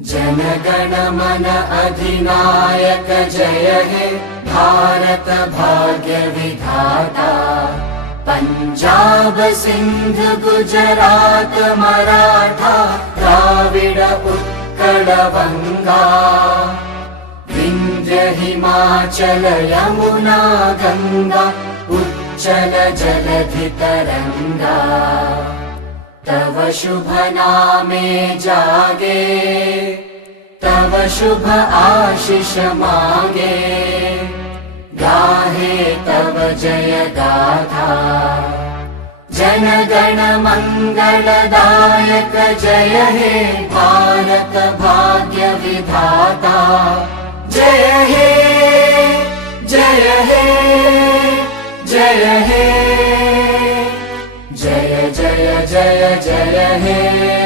जनगण मन अधिनायक जय हे भारत भाग्य विधाता। पंजाब सिंध गुजरात मराठा द्राविड उत्कल बंगा। विंध्य हिमाचल यमुना गंगा उच्चल जलधि तरंगा। तव शुभ नामे जागे तव शुभ आशीष मागे। गाहे तव जय गाथा जनगण मंगलदायक जय हे भारत भाग्य विधाता। जय हे जय हे जय हे जय जय जय जय हे।